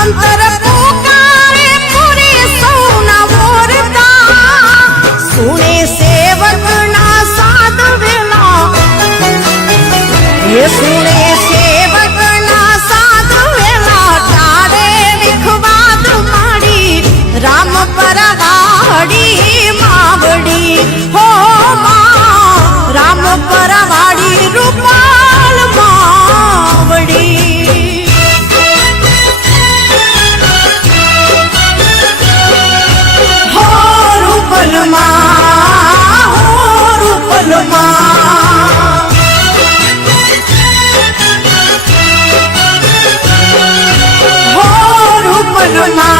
અંતર પુકારે પૂરે સૌના મોરતા સુને સેવકના સાધવેલા એ સુને સેવકના સાધવેલા તારે વિખવાદ માડી રામ પરવાડી માવડી હો માં રામ પરવાડી રૂપાલ માવડી રૂપલમાં